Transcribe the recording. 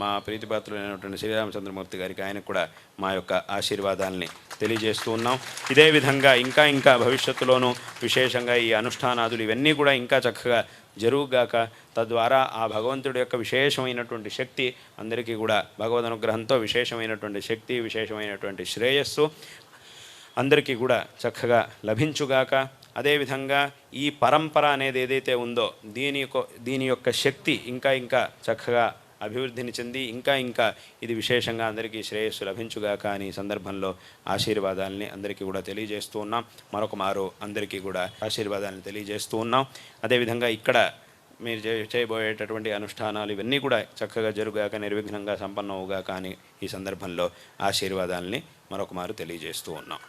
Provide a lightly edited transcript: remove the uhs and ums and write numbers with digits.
మా ప్రీతిపాత్రులైనటువంటి శ్రీరామచంద్రమూర్తి గారికి ఆయనకు కూడా మా యొక్క ఆశీర్వాదాలని తెలియజేస్తూ ఉన్నాం. ఇదే విధంగా ఇంకా భవిష్యత్తులోనూ విశేషంగా ఈ అనుష్ఠానాదులు ఇవన్నీ కూడా ఇంకా చక్కగా జరుగుగాక. తద్వారా ఆ భగవంతుడి యొక్క విశేషమైనటువంటి శక్తి అందరికీ కూడా భగవద్ అనుగ్రహంతో విశేషమైనటువంటి శక్తి, విశేషమైనటువంటి శ్రేయస్సు అందరికీ కూడా చక్కగా లభించుగాక. అదేవిధంగా ఈ పరంపర అనేది ఏదైతే ఉందో దీని యొక్క శక్తి ఇంకా చక్కగా అభివృద్ధిని చెంది ఇంకా ఇది విశేషంగా అందరికీ శ్రేయస్సు లభించుగాక అని సందర్భంలో ఆశీర్వాదాలని అందరికీ కూడా తెలియజేస్తూ ఉన్నాం. మరొక మారు అందరికీ కూడా ఆశీర్వాదాలను తెలియజేస్తూ ఉన్నాం. అదేవిధంగా ఇక్కడ మీరు చేయబోయేటటువంటి అనుష్ఠానాలు ఇవన్నీ కూడా చక్కగా జరుగుగాక, నిర్విఘ్నంగా సంపన్నవుగాక అని ఈ సందర్భంలో ఆశీర్వాదాలని మరొక మారు తెలియజేస్తూ ఉన్నాం.